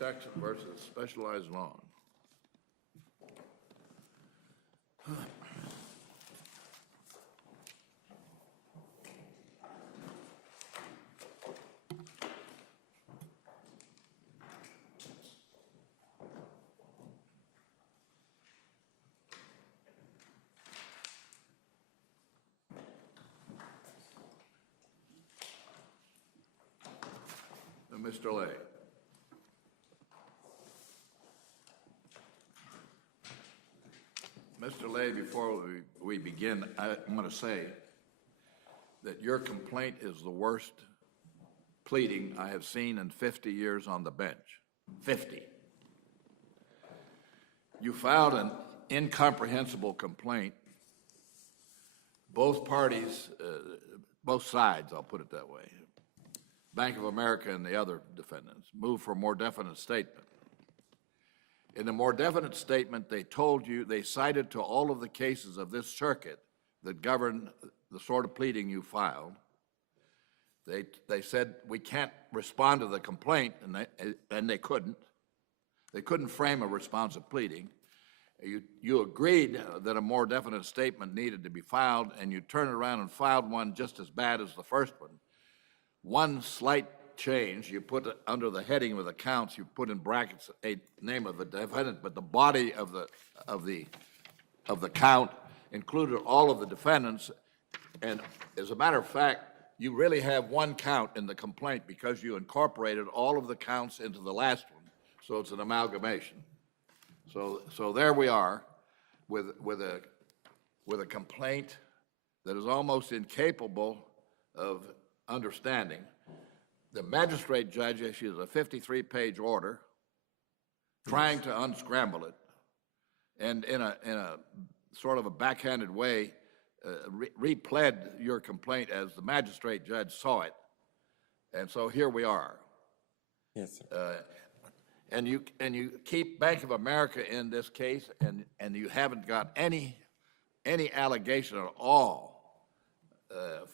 Jackson versus Specialized Loan. Mr. Lay. Mr. Lay, before we begin, I'm going to say that your complaint is the worst pleading I have seen in 50 years on the bench. 50. You filed an incomprehensible complaint. Both parties, both sides, I'll put it that way, Bank of America and the other defendants, moved for a more definite statement. In a more definite statement, they told you, they cited to all of the cases of this circuit that govern the sort of pleading you filed. They said, we can't respond to the complaint, and they couldn't. They couldn't frame a responsive pleading. You agreed that a more definite statement needed to be filed, and you turned around and filed one just as bad as the first one. One slight change, you put under the heading of the counts, you put in brackets a name of the defendant, but the body of the count included all of the defendants. And as a matter of fact, you really have one count in the complaint because you incorporated all of the counts into the last one, so it's an amalgamation. So there we are with a complaint that is almost incapable of understanding. The magistrate judge issues a 53-page order trying to unscramble it, and in a sort of a backhanded way repled your complaint as the magistrate judge saw it. And so here we are. Yes, sir. And you keep Bank of America in this case, and you haven't got any allegation at all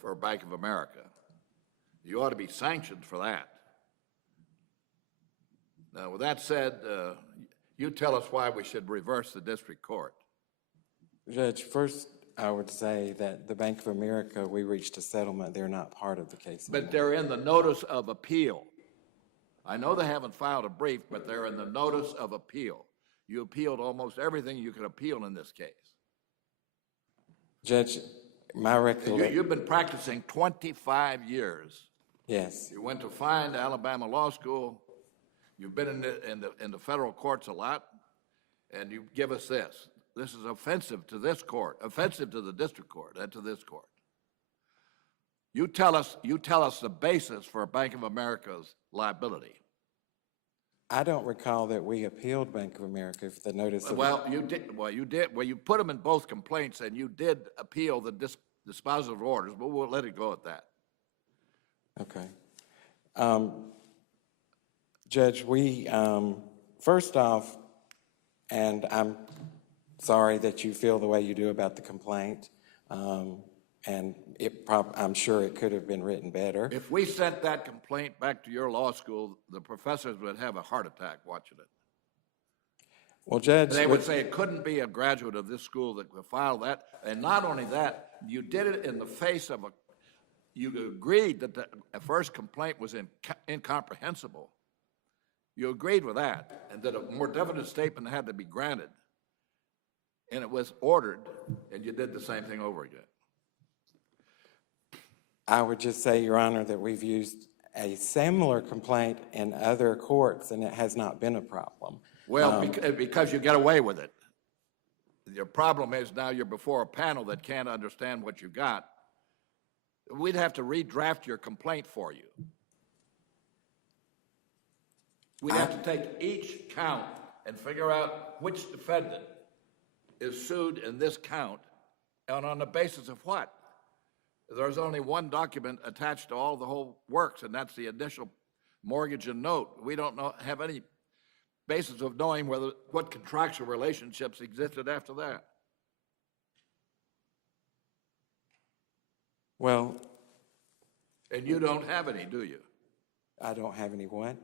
for Bank of America. You ought to be sanctioned for that. Now, with that said, you tell us why we should reverse the district court. Judge, first I would say that the Bank of America, we reached a settlement. They're not part of the case anymore. But they're in the notice of appeal. I know they haven't filed a brief, but they're in the notice of appeal. You appealed almost everything you could appeal in this case. Judge, my recollection... You've been practicing 25 years. Yes. You went to find Alabama Law School. You've been in the federal courts a lot, and you give us this. This is offensive to this court, offensive to the district court and to this court. You tell us the basis for Bank of America's liability. I don't recall that we appealed Bank of America for the notice of... Well, you did. Well, you did. Well, you put them in both complaints, and you did appeal the dispositive orders, but we'll let it go at that. Okay. Judge, we, first off, and I'm sorry that you feel the way you do about the complaint, and I'm sure it could have been written better. If we sent that complaint back to your law school, the professors would have a heart attack watching it. Well, Judge... They would say it couldn't be a graduate of this school that would file that. And not only that, you did it in the face of you agreed that the first complaint was incomprehensible. You agreed with that, and that a more definite statement had to be granted. And it was ordered, and you did the same thing over again. I would just say, Your Honor, that we've used a similar complaint in other courts, and it has not been a problem. Well, because you get away with it. Your problem is now you're before a panel that can't understand what you got. We'd have to redraft your complaint for you. We'd have to take each count and figure out which defendant is sued in this count, and on the basis of what? There's only one document attached to all the whole works, and that's the initial mortgage and note. We don't have any basis of knowing what contractual relationships existed after that. Well... And you don't have any, do you? I don't have any what?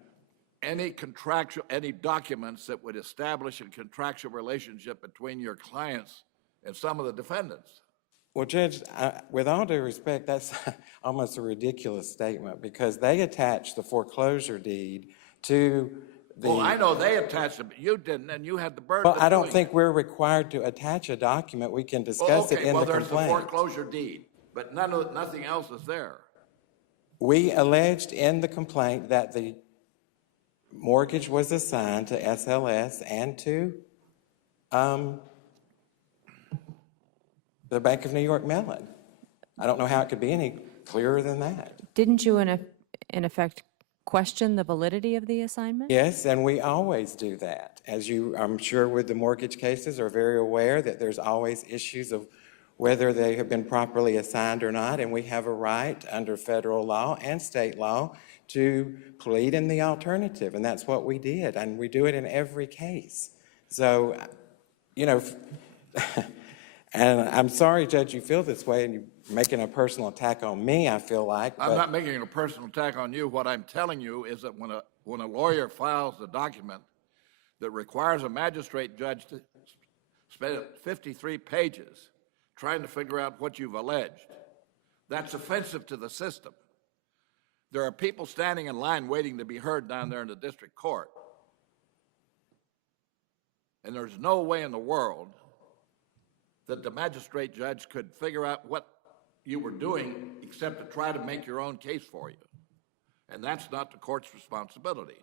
any documents that would establish a contractual relationship between your clients and some of the defendants. Well, Judge, with all due respect, that's almost a ridiculous statement because they attached the foreclosure deed to the. Oh, I know they attached it, but you didn't, and you had the burden Well, of I don't doing think it. we're required to attach a document. We can discuss it in the There's the complaint. foreclosure deed, but nothing else is there. We alleged in the complaint that the mortgage was assigned to SLS and to the Bank of New York Mellon. I don't know how it could be any clearer than that. Didn't you, in effect, question the validity of the assignment? Yes, and we always do that. As you, I'm sure with the mortgage cases, are very aware that there's always issues of whether they have been properly assigned or not, and we have a right under federal law and state law to plead in the alternative, and that's what we did, and we do it in every case. So, you know, and I'm sorry, Judge, you feel this way, and you're making a personal attack on me, I feel like. I'm not making a personal attack on you. What I'm telling you is that when a lawyer files a document that requires a magistrate judge to spend 53 pages trying to figure out what you've alleged, that's offensive to the system. There are people standing in line waiting to be heard down there in the district court. And there's no way in the world that the magistrate judge could figure out what you were doing except to try to make your own case for you. And that's not the court's responsibility.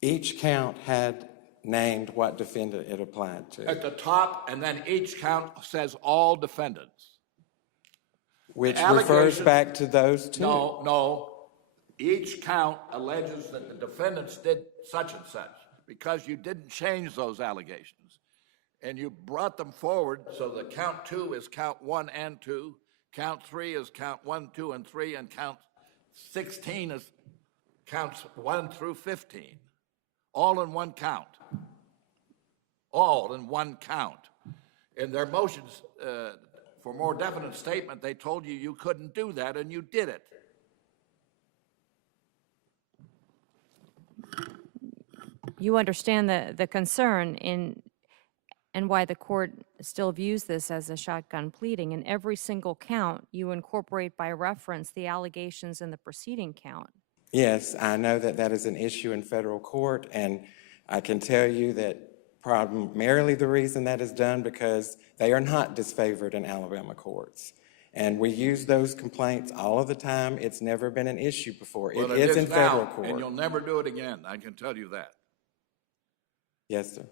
Each count had named what defendant it applied to. At the top, and then each count says all defendants. Which refers back to those two. No. Each count alleges that the defendants did such and such because you didn't change those allegations. And you brought them forward so that count 2 is count 1 and 2, count 3 is count 1, 2, and 3, and count 16 is counts 1 through 15. All in one count. All in one count. In their motions for more definite statement, they told you you couldn't do that, and you did it. You understand the concern and why the court still views this as a shotgun pleading. In every single count, you incorporate by reference the allegations in the preceding count. Yes, I know that that is an issue in federal court, and I can tell you that primarily the reason that is done because they are not disfavored in Alabama courts. And we use those complaints all of the time. It's never been an issue before. Well, it is in federal now, court. and you'll never do it again. I can tell you that. Yes, sir.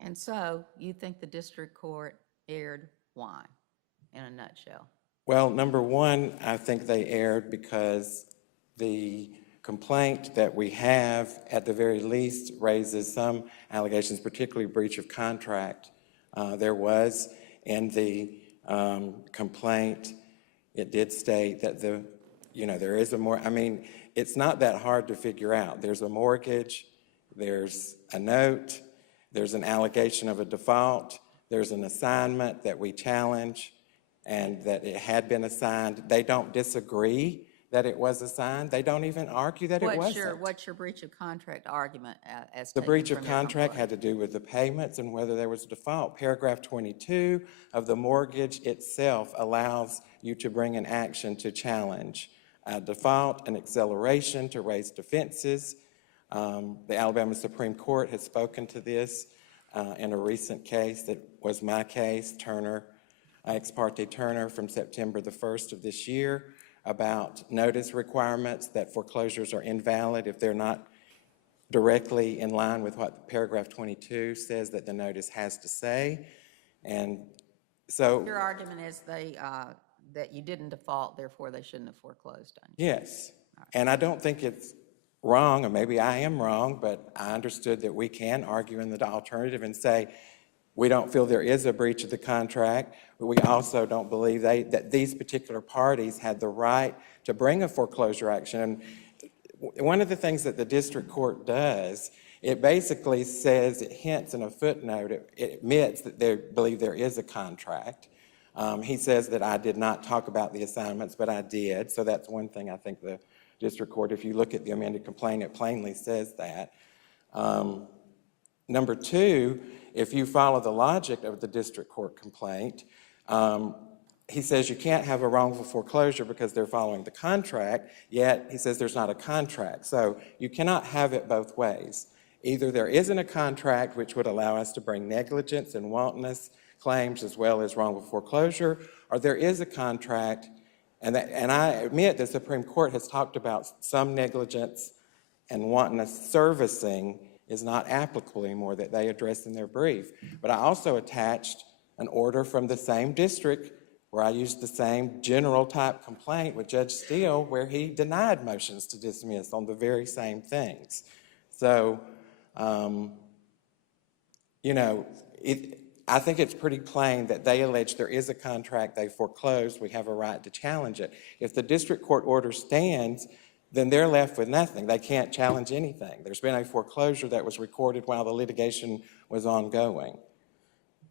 And so you think the district court erred why, in a nutshell? Well, number one, I think they erred because the complaint that we have, at the very least, raises some allegations, particularly breach of contract. There was in the complaint, it did state that there is it's not that hard to figure out. There's a mortgage, there's a note, there's an allegation of a default, there's an assignment that we challenge, and that it had been assigned. They don't disagree that it was assigned. They don't even argue that it wasn't. What's your breach of contract argument as The taken breach of from your contract complaint? had to do with the payments and whether there was a default. Paragraph 22 of the mortgage itself allows you to bring an action to challenge a default, an acceleration, to raise defenses. The Alabama Supreme Court has spoken to this in a recent case that was my case, Turner, Ex parte Turner, from September the 1st of this year, about notice requirements that foreclosures are invalid if they're not directly in line with what paragraph 22 says that the notice has to say. And so Your argument is that you didn't default, therefore they shouldn't have foreclosed on you. yes, and I don't think it's wrong, or maybe I am wrong, but I understood that we can argue in the alternative and say we don't feel there is a breach of the contract, but we also don't believe that these particular parties had the right to bring a foreclosure action. And one of the things that the district court does, it basically says, it hints in a footnote, it admits that they believe there is a contract, He says that I did not talk about the assignments, but I did. So that's one thing I think the district court, if you look at the amended complaint, it plainly says that. Number two, if you follow the logic of the district court complaint, he says you can't have a wrongful foreclosure because they're following the contract, yet he says there's not a contract. So you cannot have it both ways. Either there isn't a contract which would allow us to bring negligence and wantonness claims as well as wrongful foreclosure, or there is a contract, and I admit the Supreme Court has talked about some negligence and wantonness servicing is not applicable anymore that they addressed in their brief. But I also attached an order from the same district where I used the same general type complaint with Judge Steele where he denied motions to dismiss on the very same things. So, you know, I think it's pretty plain that they allege there is a contract, they foreclosed, we have a right to challenge it. If the district court order stands, then they're left with nothing. They can't challenge anything. There's been a foreclosure that was recorded while the litigation was ongoing.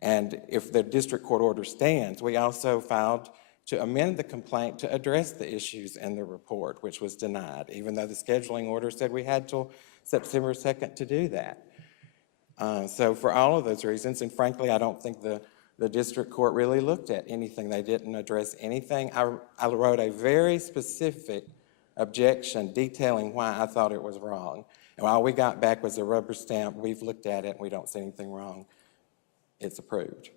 And if the district court order stands, we also filed to amend the complaint to address the issues in the report, which was denied, even though the scheduling order said we had till September 2nd to do that. So for all of those reasons, and frankly, I don't think the district court really looked at anything. They didn't address anything. I wrote a very specific objection detailing why I thought it was wrong. And all we got back was a rubber stamp. We've looked at it and we don't see anything wrong. It's approved.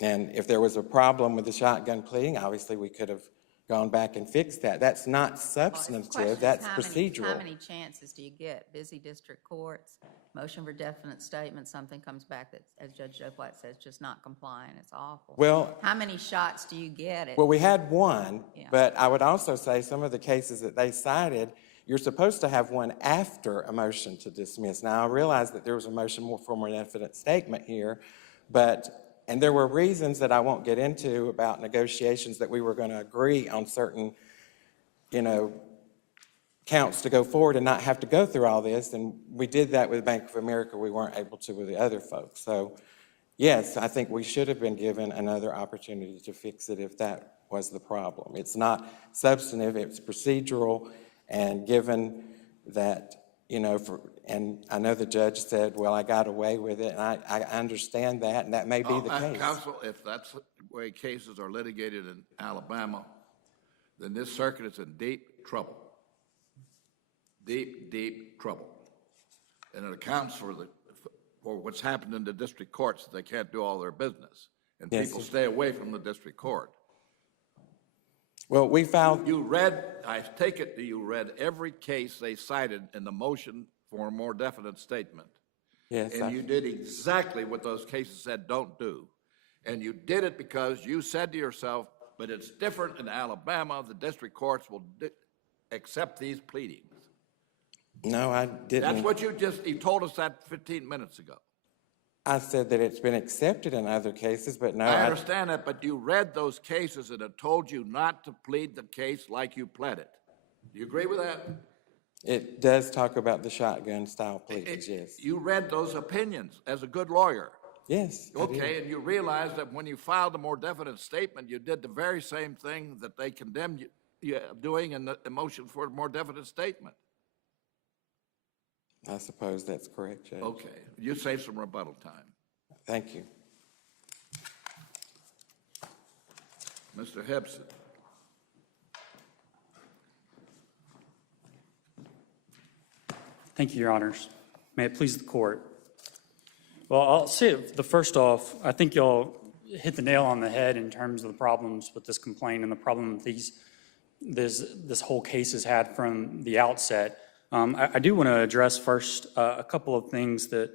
And if there was a problem with the shotgun pleading, obviously we could have gone back and fixed that. That's not substantive, that's procedural. How many chances do you get? Busy district courts, motion for definite statement, something comes back that, as Judge Joe White says, just not compliant. It's awful. Well, how many shots do you get? Well, we had one, Yeah. but I would also say some of the cases that they cited, you're supposed to have one after a motion to dismiss. Now, I realize that there was a motion for more definite statement here, and there were reasons that I won't get into about negotiations that we were going to agree on certain, you know, counts to go forward and not have to go through all this. And we did that with Bank of America. We weren't able to with the other folks. So, yes, I think we should have been given another opportunity to fix it if that was the problem. It's not substantive, it's procedural, and given that, you know, and I know the judge said, well, I got away with it, and I understand that, and that may be the case. Counsel, if that's the way cases are litigated in Alabama, then this circuit is in deep trouble. Deep, deep trouble. And it accounts for what's happened in the district courts. They can't do all their business. And Yes, people sir. stay away from the district court. Well, we found, I take it that you read every case they cited in the motion for a more definite statement. yes, And you did exactly what those cases said don't do. And you did it because you said to yourself, but it's different in Alabama. The district courts will accept these pleadings. no, I didn't. That's what you told us that 15 minutes ago. I said that it's been accepted in other cases, but no. I understand that, but you read those cases and it told you not to plead the case like you pled it. Do you agree with that? It does talk about the shotgun style pleadings, yes. You read those opinions as a good lawyer. Yes, I did. Okay, and you realize that when you filed a more definite statement, you did the very same thing that they condemned you doing in the motion for a more definite statement. I suppose that's correct, Judge. Okay, you save some rebuttal time. Thank you. Mr. Hibson. Thank you, Your Honors. May it please the court. Well, I'll say the first off, I think y'all hit the nail on the head in terms of the problems with this complaint and the problem this whole case has had from the outset. I do want to address first a couple of things that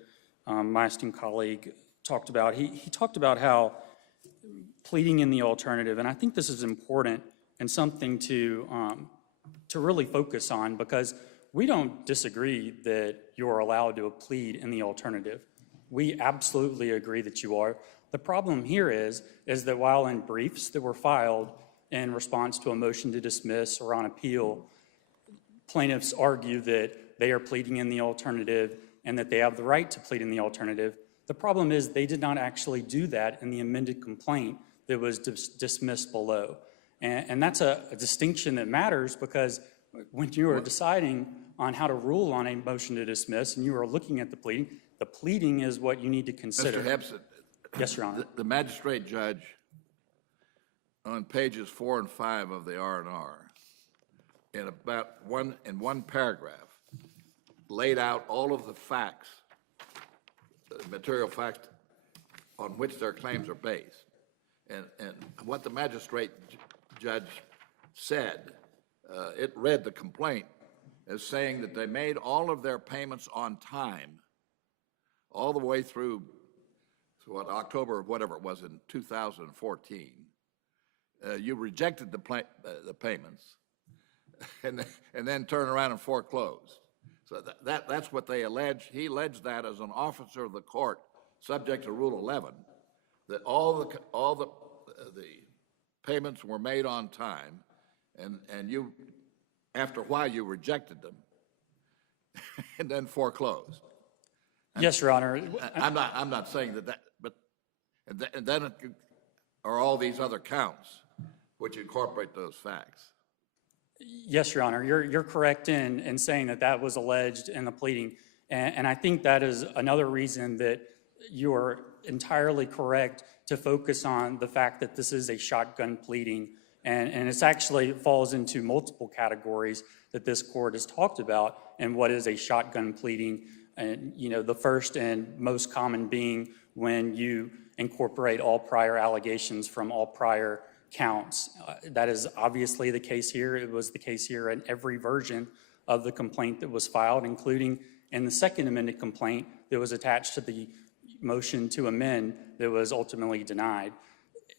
my esteemed colleague talked about. He talked about how pleading in the alternative, and I think this is important and something to really focus on, because we don't disagree that you're allowed to plead in the alternative. We absolutely agree that you are. The problem here is that while in briefs that were filed in response to a motion to dismiss or on appeal, plaintiffs argue that they are pleading in the alternative and that they have the right to plead in the alternative, The problem is they did not actually do that in the amended complaint that was dismissed below. And that's a distinction that matters, because when you are deciding on how to rule on a motion to dismiss and you are looking at the pleading is what you need to consider. Mr. Hepson. Yes, Your Honor. The magistrate judge on pages 4 and 5 of the R&R, in one paragraph, laid out all of the facts, material facts on which their claims are based. And what the magistrate judge said, it read the complaint as saying that they made all of their payments on time, all the way through, October or whatever it was in 2014. You rejected the payments and then turned around and foreclosed. So that's what they allege. He alleged that as an officer of the court, subject to Rule 11, that all the payments were made on time, and you, after a while, you rejected them and then foreclosed. Yes, Your Honor. I'm not saying that, but and then it are all these other counts which incorporate those facts. Yes, Your Honor. You're correct in saying that that was alleged in the pleading. And I think that is another reason that you are entirely correct to focus on the fact that this is a shotgun pleading. And it's actually falls into multiple categories that this court has talked about and what is a shotgun pleading. And, you know, the first and most common being when you incorporate all prior allegations from all prior counts. That is obviously the case here. It was the case here in every version of the complaint that was filed, including in the second amended complaint that was attached to the motion to amend that was ultimately denied.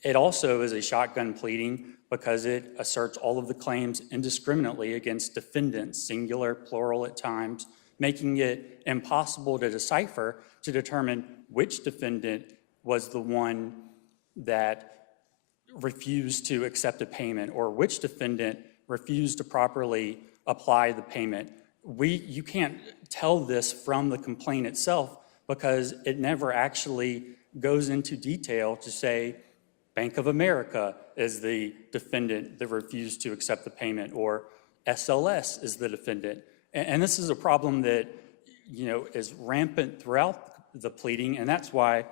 It also is a shotgun pleading because it asserts all of the claims indiscriminately against defendants, singular, plural at times, making it impossible to decipher to determine which defendant was the one that refused to accept a payment or which defendant refused to properly apply the payment. You can't tell this from the complaint itself because it never actually goes into detail to say Bank of America is the defendant that refused to accept the payment, or SLS is the defendant. And this is a problem that, you know, is rampant throughout the pleading, and that's why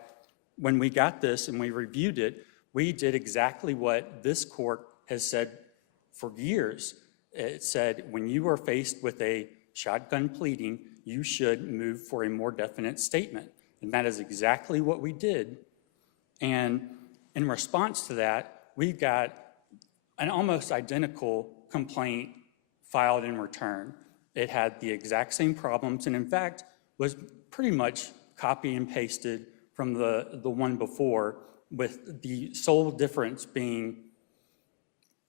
when we got this and we reviewed it, we did exactly what this court has said for years. It said when you are faced with a shotgun pleading, you should move for a more definite statement. And that is exactly what we did. And in response to that, we got an almost identical complaint filed in return. It had the exact same problems and in fact was pretty much copy and pasted from the one before, with the sole difference being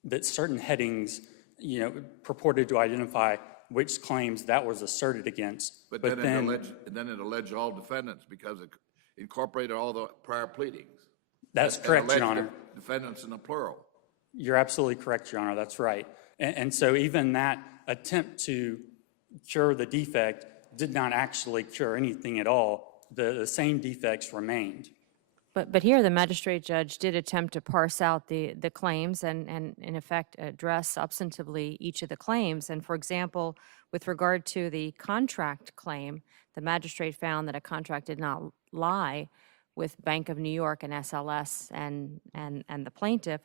that certain headings, you know, purported to identify which claims that was asserted against. But then it alleged all defendants because it incorporated all the prior pleadings. That's correct, Your Honor. Defendants in the plural. You're absolutely correct, Your Honor. That's right. And so even that attempt to cure the defect did not actually cure anything at all. The same defects remained. But here, the magistrate judge did attempt to parse out the claims and in effect address substantively each of the claims. And for example, with regard to the contract claim, the magistrate found that a contract did not lie with Bank of New York and SLS and the plaintiff.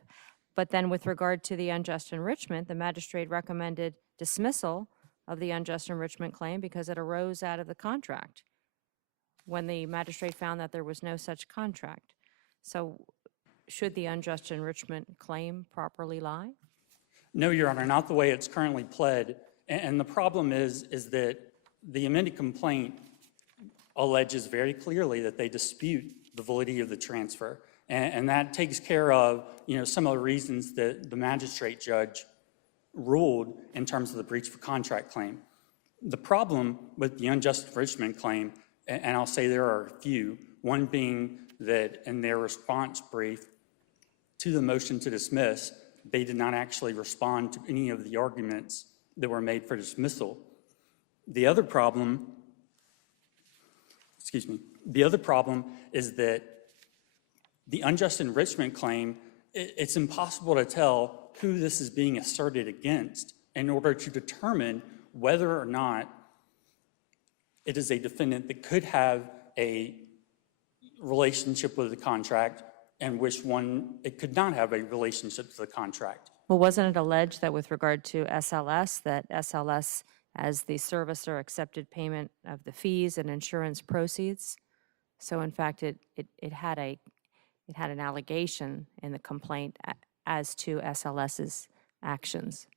But then with regard to the unjust enrichment, the magistrate recommended dismissal of the unjust enrichment claim because it arose out of the contract, when the magistrate found that there was no such contract. So should the unjust enrichment claim properly lie? No, Your Honor, not the way it's currently pled. And the problem is that the amended complaint alleges very clearly that they dispute the validity of the transfer. And that takes care of, you know, some of the reasons that the magistrate judge ruled in terms of the breach of contract claim. The problem with the unjust enrichment claim, and I'll say there are a few, one being that in their response brief to the motion to dismiss, they did not actually respond to any of the arguments that were made for dismissal. The other problem, The other problem is that the unjust enrichment claim, it's impossible to tell who this is being asserted against in order to determine whether or not it is a defendant that could have a relationship with the contract and which one it could not have a relationship to the contract. Well, wasn't it alleged that with regard to SLS, that SLS as the servicer accepted payment of the fees and insurance proceeds? So in fact, it had an allegation in the complaint as to SLS's actions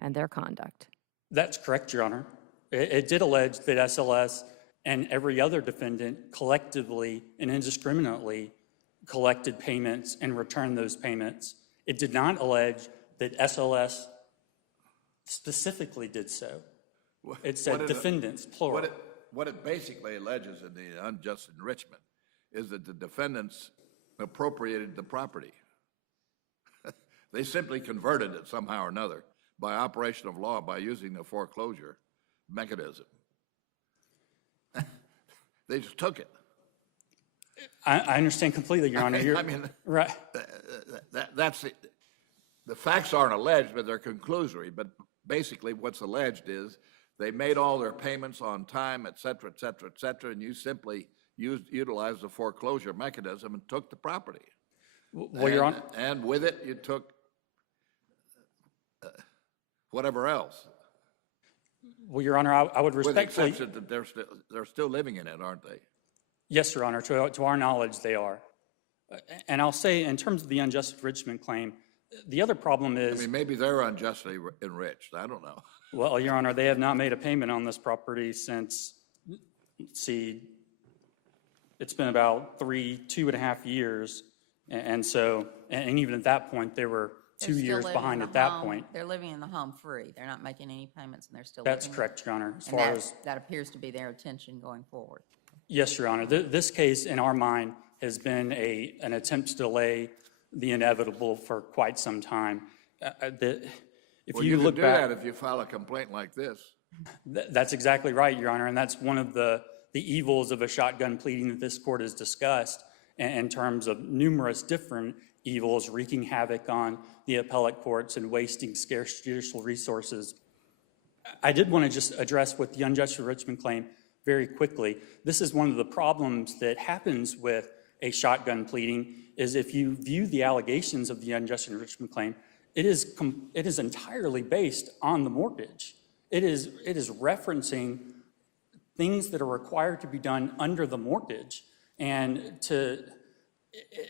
and their conduct. That's correct, Your Honor. It did allege that SLS and every other defendant collectively and indiscriminately collected payments and returned those payments. It did not allege that SLS specifically did so. It said defendants, plural. What it basically alleges in the unjust enrichment is that the defendants appropriated the property. They simply converted it somehow or another by operation of law, by using the foreclosure mechanism. They just took it. I understand completely, Your Honor. I mean, right. That's it. The facts aren't alleged, but they're conclusory. But basically what's alleged is they made all their payments on time, et cetera, et cetera, et cetera, and you simply utilized the foreclosure mechanism and took the property. Well, Your Honor. And with it, you took whatever else. Well, Your Honor, I would With the respectfully. exception that they're still living in it, aren't they? Yes, Your Honor. To our knowledge, they are. And I'll say, in terms of the unjust enrichment claim, the other problem I is, mean, maybe they're unjustly enriched. I don't know. well, Your Honor, they have not made a payment on this property since, let's see, it's been about 2.5 years. And so, and even at that point, they were They're 2 still years living behind in at the that home. point. They're living in the home free. They're not making any payments, and they're still That's living correct, Your Honor, as there. far And as. that appears to be their intention going forward. Yes, Your Honor. This case, in our mind, has been an attempt to delay the inevitable for quite some time. If Well, you you look can do back, that if you file a complaint like this. that's exactly right, Your Honor, and that's one of the evils of a shotgun pleading that this court has discussed in terms of numerous different evils wreaking havoc on the appellate courts and wasting scarce judicial resources. I did want to just address with the unjust enrichment claim very quickly. This is one of the problems that happens with a shotgun pleading, is if you view the allegations of the unjust enrichment claim, it is entirely based on the mortgage. It is referencing things that are required to be done under the mortgage. And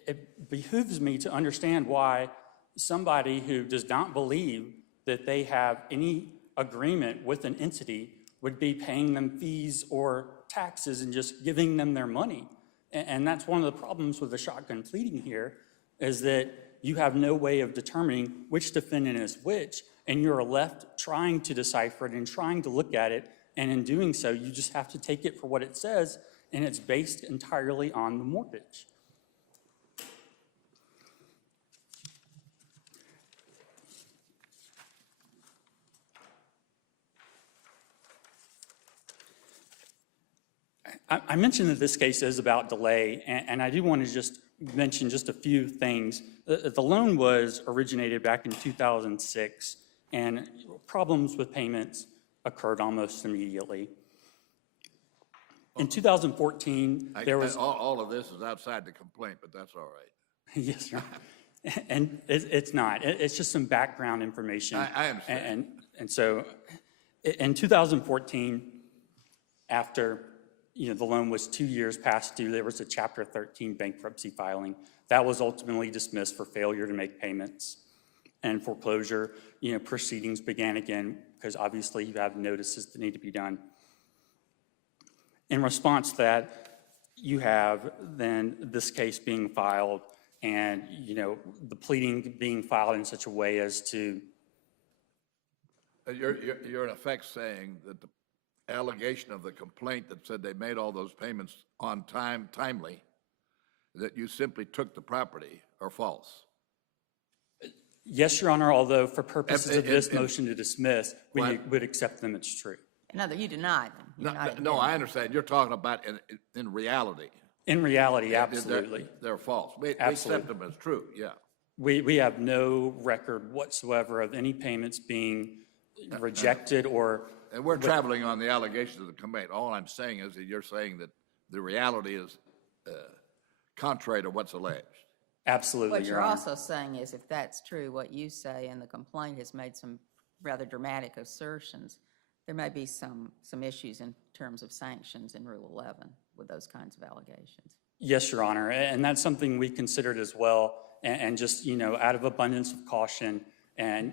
it behooves me to understand why somebody who does not believe that they have any agreement with an entity would be paying them fees or taxes and just giving them their money. And that's one of the problems with the shotgun pleading here, is that you have no way of determining which defendant is which, and you're left trying to decipher it and trying to look at it, and in doing so, you just have to take it for what it says, and it's based entirely on the mortgage. I mentioned that this case is about delay, and I do want to just mention just a few things. The loan was originated back in 2006, and problems with payments occurred almost immediately. In 2014, there was... All of this is outside the complaint, but that's all right. Yes, Your Honor. And it's not. It's just some background information. I understand. And so in 2014, after the loan was 2 years past due, there was a Chapter 13 bankruptcy filing. That was ultimately dismissed for failure to make payments. And foreclosure proceedings began again, because obviously you have notices that need to be done. In response to that, you have then this case being filed, and the pleading being filed in such a way as to... You're in effect saying that the allegation of the complaint that said they made all those payments on time, timely, that you simply took the property, are false. Yes, Your Honor, although for purposes of this motion to dismiss, we What? would accept them as true. No, you denied them. You denied No, them. I understand. You're talking about in reality. In reality, absolutely. They're false. We accept Absolutely. them as true, yeah. We have no record whatsoever of any payments being rejected or, And we're traveling on the allegations of the complaint. All I'm saying is that you're saying that the reality is contrary to what's alleged. absolutely, What Your you're Honor. also saying is if that's true, what you say, and the complaint has made some rather dramatic assertions, there may be some issues in terms of sanctions in Rule 11 with those kinds of allegations. Yes, Your Honor, and that's something we considered as well, and just, out of abundance of caution, and,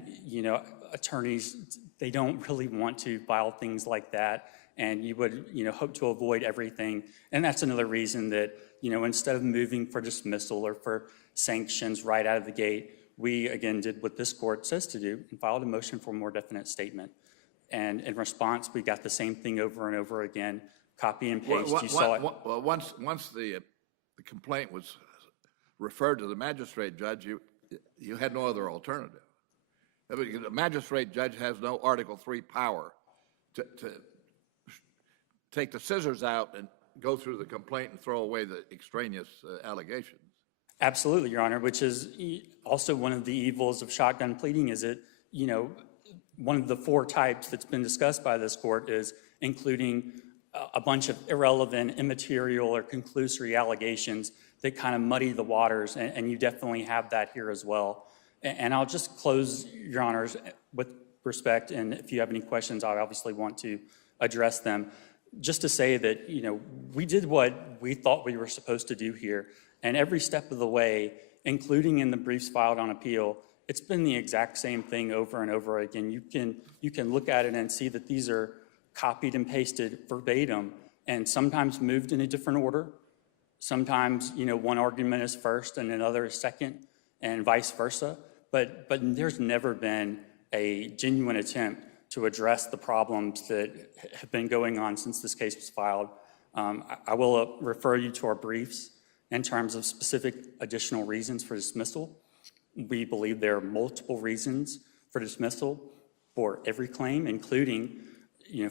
attorneys, they don't really want to file things like that, and you would, hope to avoid everything, and that's another reason that, instead of moving for dismissal or for sanctions right out of the gate, we, again, did what this court says to do and filed a motion for a more definite statement. And in response, we got the same thing over and over again, copy and paste. You saw it. Well, once the complaint was referred to the magistrate judge, you had no other alternative. I mean, the magistrate judge has no Article III power to take the scissors out and go through the complaint and throw away the extraneous allegations. Absolutely, Your Honor, which is also one of the evils of shotgun pleading is it, one of the four types that's been discussed by this court is including a bunch of irrelevant, immaterial, or conclusory allegations that kind of muddy the waters, and you definitely have that here as well. And I'll just close, Your Honors, with respect, and if you have any questions, I obviously want to address them. Just to say that, we did what we thought we were supposed to do here, and every step of the way, including in the briefs filed on appeal, it's been the exact same thing over and over again. You can look at it and see that these are copied and pasted verbatim, and sometimes moved in a different order. Sometimes, one argument is first and another is second, and vice versa. But there's never been a genuine attempt to address the problems that have been going on since this case was filed. I will refer you to our briefs in terms of specific additional reasons for dismissal. We believe there are multiple reasons for dismissal for every claim, including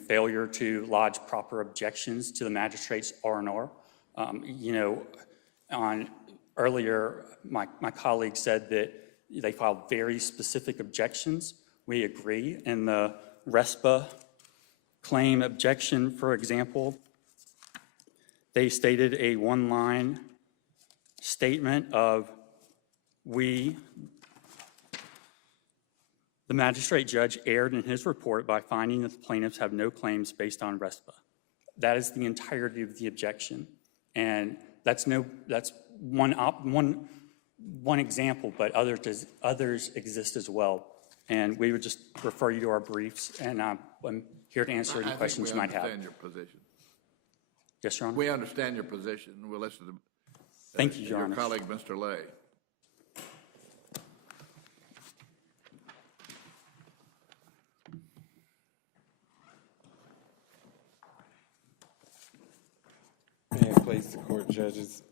failure to lodge proper objections to the magistrate's R&R. On earlier, my colleague said that they filed very specific objections. We agree. In the RESPA claim objection, for example, they stated a one-line statement of, the magistrate judge erred in his report by finding that the plaintiffs have no claims based on RESPA. That is the entirety of the objection. And that's one example, but others exist as well. And we would just refer you to our briefs, and I'm here to answer any questions you might have. I think we understand your position. Yes, Your Honor. We understand your position. We'll listen to Thank you, Your Honor. your colleague, Mr. Lay. May it please the court, judges.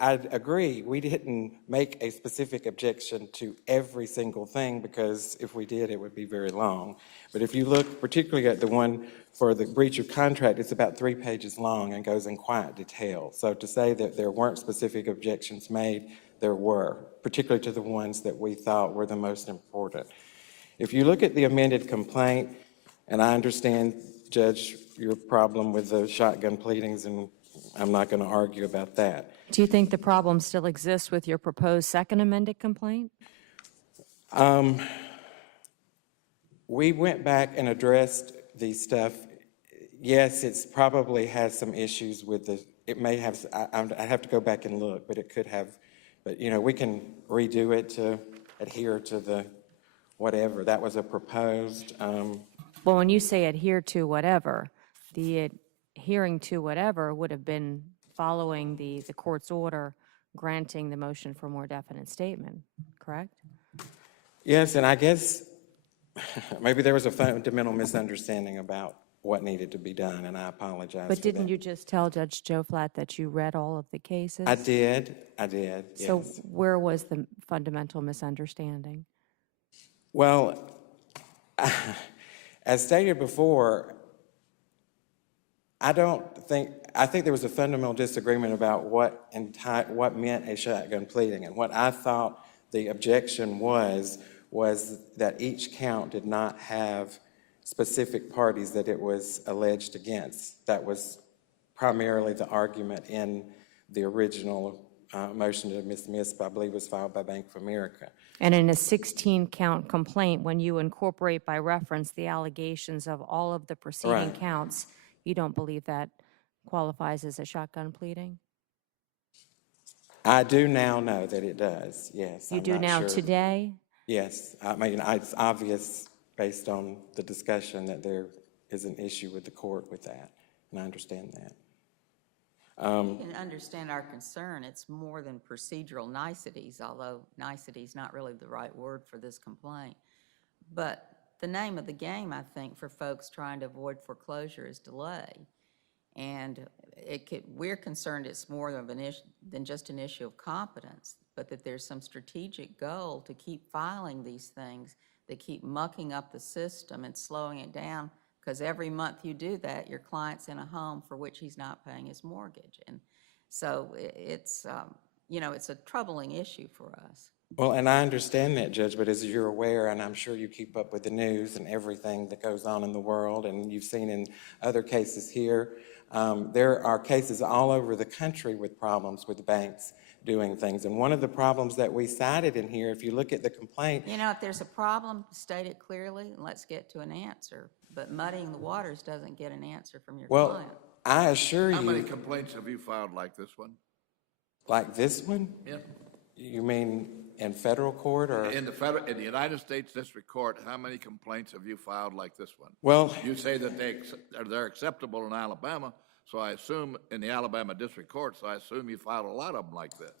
I agree, we didn't make a specific objection to every single thing, because if we did, it would be very long. But if you look particularly at the one for the breach of contract, it's about 3 pages long and goes in quite detail. So to say that there weren't specific objections made, there were, particularly to the ones that we thought were the most important. If you look at the amended complaint, and I understand, Judge, your problem with the shotgun pleadings, and I'm not going to argue about that. Do you think the problem still exists with your proposed second amended complaint? We went back and addressed the stuff. Yes, it's probably has some issues with it may have, I have to go back and look, but it could have, but we can redo it to adhere to the whatever. That was a proposed, Well, when you say adhere to whatever, the adhering to whatever would have been following the court's order granting the motion for more definite statement, correct? yes, and I guess maybe there was a fundamental misunderstanding about what needed to be done, and I apologize But for didn't that. you just tell Judge Joe Flatt that you read all of the cases? I did, So yes. where was the fundamental misunderstanding? Well, as stated before, I think there was a fundamental disagreement about what meant a shotgun pleading. And what I thought the objection was that each count did not have specific parties that it was alleged against. That was primarily the argument in the original motion to dismiss, I believe was filed by Bank of America. And in a 16-count complaint, when you incorporate by reference the allegations of all of the preceding Right. counts, you don't believe that qualifies as a shotgun pleading? I do now know that it does, yes. You I'm do not now sure. today? Yes, I mean, it's obvious based on the discussion that there is an issue with the court with that, and I understand that. You can understand our concern. It's more than procedural niceties, although nicety is not really the right word for this complaint. But the name of the game, I think, for folks trying to avoid foreclosure is delay. And we're concerned it's more of an issue than just an issue of competence, but that there's some strategic goal to keep filing these things that keep mucking up the system and slowing it down, because every month you do that, your client's in a home for which he's not paying his mortgage. And so it's, it's a troubling issue for us. Well, and I understand that, Judge, but as you're aware, and I'm sure you keep up with the news and everything that goes on in the world, and you've seen in other cases here, there are cases all over the country with problems with banks doing things. And one of the problems that we cited in here, if you look at the complaint. If there's a problem, state it clearly and let's get to an answer. But muddying the waters doesn't get an answer from your Well, client. I assure How many you, complaints have you filed like this one? like this one, Yep. you mean in federal court or? In the United States District Court, how many complaints have you filed like this one? Well, You say that they're acceptable in Alabama, so I assume in the Alabama District Court, so I assume you filed a lot of them like this.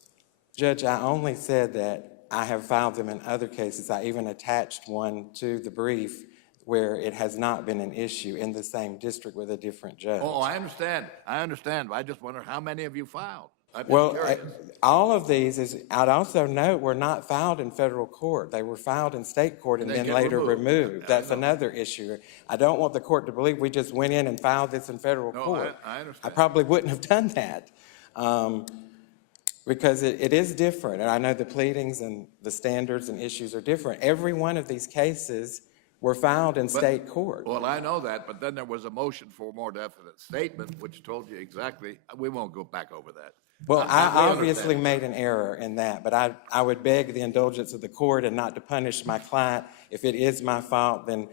Judge, I only said that I have filed them in other cases. I even attached one to the brief where it has not been an issue in the same district with a different judge. Oh, I understand. But I just wonder how many have you filed? I'm just Well, curious. all of these I'd also note, were not filed in federal court. They were filed in state court and And they then get later removed. removed. I That's know. another issue. I don't want the court to believe we just went in and filed this in federal No, court. I understand. I probably wouldn't have done that. Because it is different, and I know the pleadings and the standards and issues are different. Every one of these cases were filed in state court. Well, I know that, but then there was a motion for a more definite statement, which told you exactly, we won't go back over that. Well, I we obviously understand. made an error in that, but I would beg the indulgence of the court and not to punish my client. If it is my fault, then,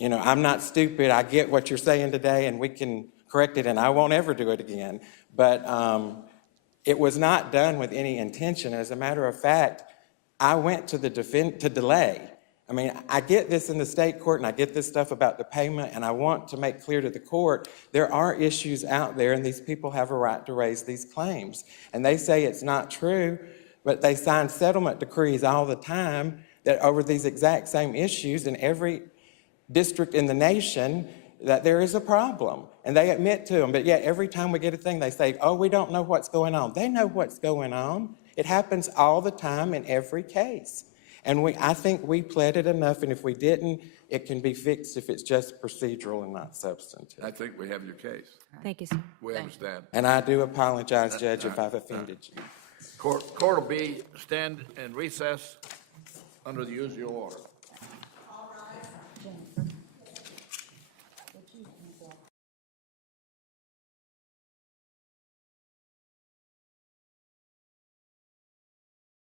I'm not stupid. I get what you're saying today, and we can correct it, and I won't ever do it again. But it was not done with any intention. As a matter of fact, I went to to delay. I mean, I get this in the state court, and I get this stuff about the payment, and I want to make clear to the court there are issues out there, and these people have a right to raise these claims. And they say it's not true, but they sign settlement decrees all the time that over these exact same issues in every district in the nation that there is a problem. And they admit to them, but yet every time we get a thing, they say, oh, we don't know what's going on. They know what's going on. It happens all the time in every case. And I think we pled it enough, and if we didn't, it can be fixed if it's just procedural and not substantive. I think we have your case. Thank you, sir. We understand. And I do apologize, Judge, if I've offended you. Court will stand in recess under the usual order.